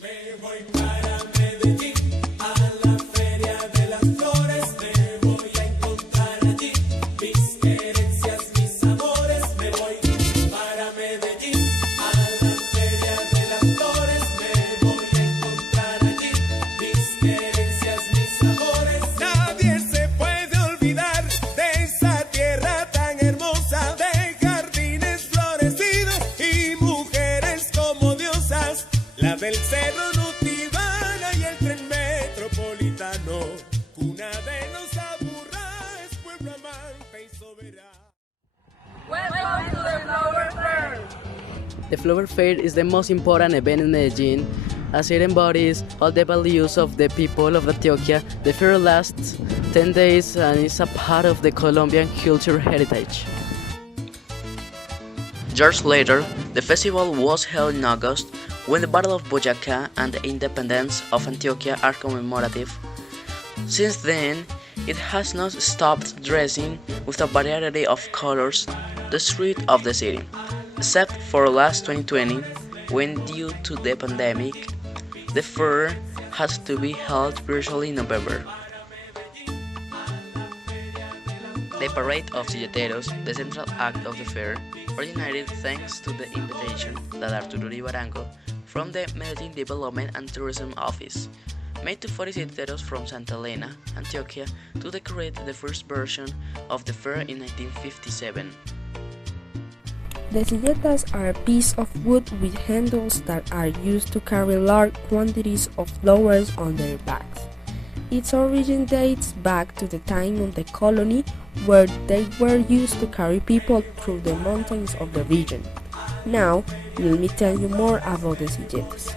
Me voy para Medellín, a la Feria de las Flores, me voy a encontrar allí mis querencias, mis amores. Me voy para Medellín, a la Feria de las Flores, me voy a encontrar allí mis querencias, mis amores. Nadie se puede olvidar de esa tierra tan hermosa, de jardines florecidos y mujeres como diosas, la del cerro Nutibana y el tren metropolitano, cuna de los aburraes, pueblo amante y soberano. Welcome to the Flower Fair! The Flower Fair is the most important event in Medellín, as it embodies all the values of the people of Antioquia. The fair lasts 10 days and is a part of the Colombian cultural heritage. Years later, the festival was held in August, when the Battle of Boyacá and the independence of Antioquia are commemorative. Since then, it has not stopped dressing with a variety of colors the street of the city, except for last 2020, when due to the pandemic, the fair had to be held virtually in November. The Parade of Silleteros, the central act of the fair, originated thanks to the invitation that Arturo Ribarango from the Medellín Development and Tourism Office made to 40 silleteros from Santa Elena, Antioquia, to decorate the first version of the fair in 1957. The silletas are a piece of wood with handles that are used to carry large quantities of flowers on their backs. Its origin dates back to the time of the colony, where they were used to carry people through the mountains of the region. Now, let me tell you more about the silletas.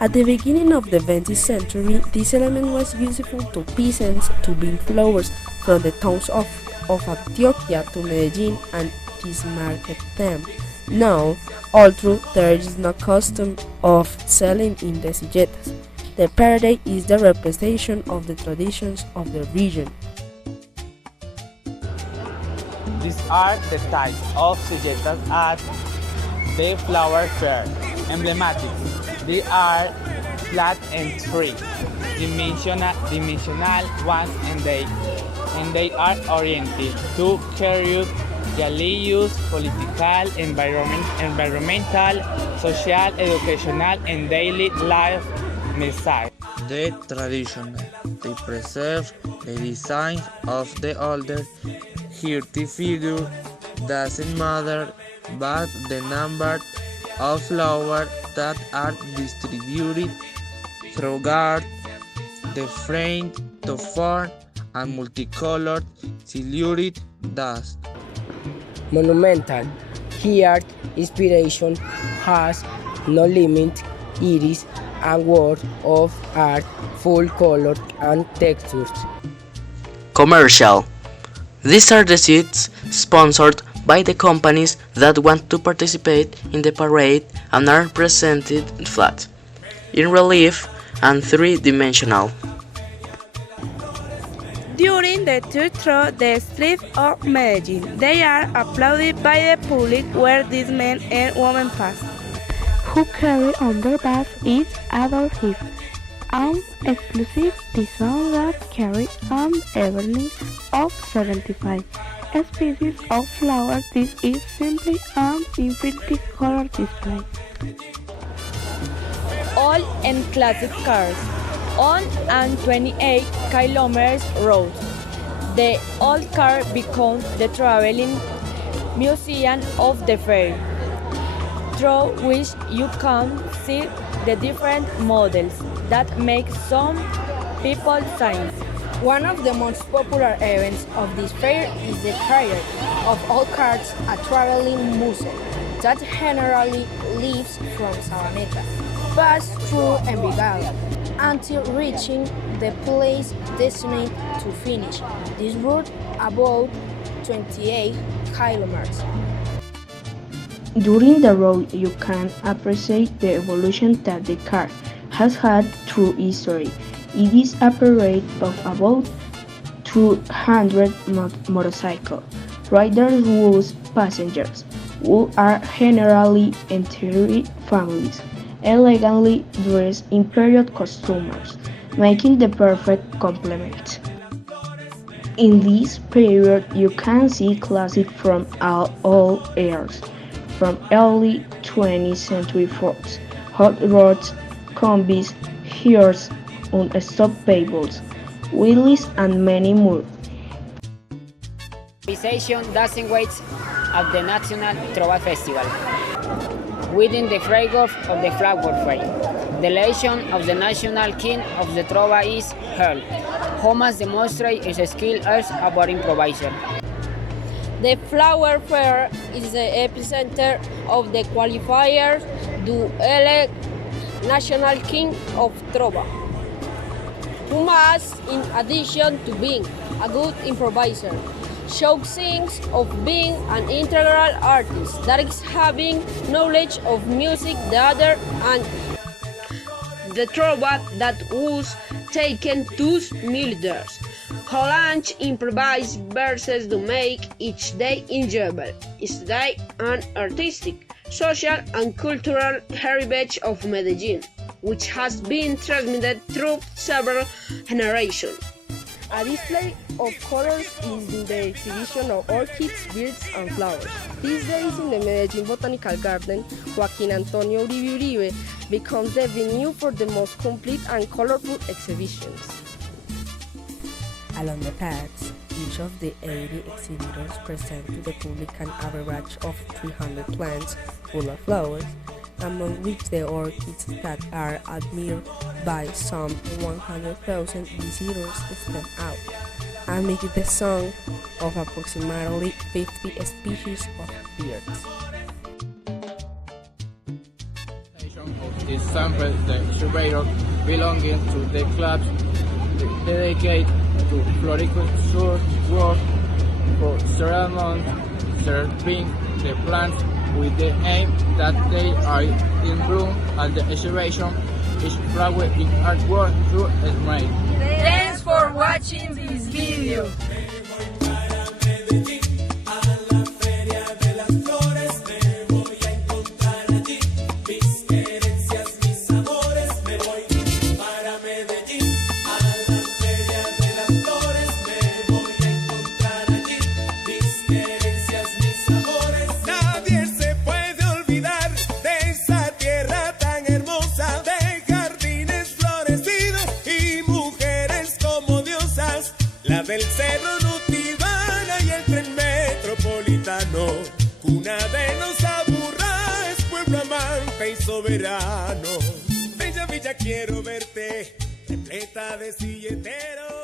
At the beginning of the 20th century, this element was useful to peasants to bring flowers from the towns of Antioquia to Medellín and market them. Now, although there is no custom of selling in the silletas, the parade is the representation of the traditions of the region. These are the types of silletas at the flower fair. Emblematic. They are flat and three-dimensional ones, and they are oriented to carry values, political, environmental, social, educational, and daily life message. The traditional. They preserve the design of the older earthy figure. Doesn't matter but the number of flowers that are distributed throughout the frame to form a multicolored silhouette dust. Monumental. Here, inspiration has no limit. It is a work of art, full color and textures. Commercial. These are the seats sponsored by the companies that want to participate in the parade and are presented flat, in relief, and three-dimensional. During the tour through the streets of Medellín, they are applauded by the public where these men and women pass. Who carry on their back is adorable, an exclusive design that carry an average of 75 species of flowers. This is simply an infinity color display. All in classic cars. On an 28 kilometers road, the old car becomes the traveling museum of the fair, through which you can see the different models that make some people sign. One of the most popular events of this fair is the parade of all cars, a traveling museum that generally leaves from Sabaneta, pass through Envigado, until reaching the place destined to finish. This route about 28 kilometers. During the road, you can appreciate the evolution that the car has had through history. It is a parade of about 200 motorcycle riders whose passengers, who are generally entire families, elegantly dressed imperial costumers, making the perfect complement. In this period, you can see classics from all eras, from early 20th century folks, hot rods, combis, hearse, unstoppables, wheelies, and many more. Organization doesn't wait at the National Trova Festival. Within the framework of the Flower Fair, the election of the national king of the Trova is held. Homage demonstrates his skill as a bar improviser. The Flower Fair is the epicenter of the qualifiers to elect National King of Trova, who must, in addition to being a good improviser, show signs of being an integral artist, that is, having knowledge of music, theater, and the trova that was taken 2 millionaires. Collage improvised verses to make each day enjoyable, study and artistic, social and cultural heritage of Medellín, which has been transmitted through several generations. A display of colors is in the exhibition of orchids, birds, and flowers. These days in the Medellín Botanical Garden, Joaquín Antonio Uribe Uribe becomes the venue for the most complete and colorful exhibitions. Along the paths, each of the 80 exhibitors present to the public an average of 300 plants full of flowers, among which the orchids that are admired by some 100,000 visitors stand out, amid the song of approximately 50 species of birds. Of this sample, the surveyor belonging to the club dedicated to floriculture work for several months, serving the plants with the aim that they are in bloom and the exhibition is flower in artwork through smile. Thanks for watching this video. Para Medellín, a la Feria de las Flores, me voy a encontrar allí mis querencias, mis amores. Me voy para Medellín, a la Feria de las Flores, me voy a encontrar allí mis querencias, mis amores. Nadie se puede olvidar de esa tierra tan hermosa, de jardines florecidos y mujeres como diosas, la del cerro Nutibana y el tren metropolitano, cuna de los aburraes, pueblo amante y soberano. Bella villa quiero verte, repleta de silleteros.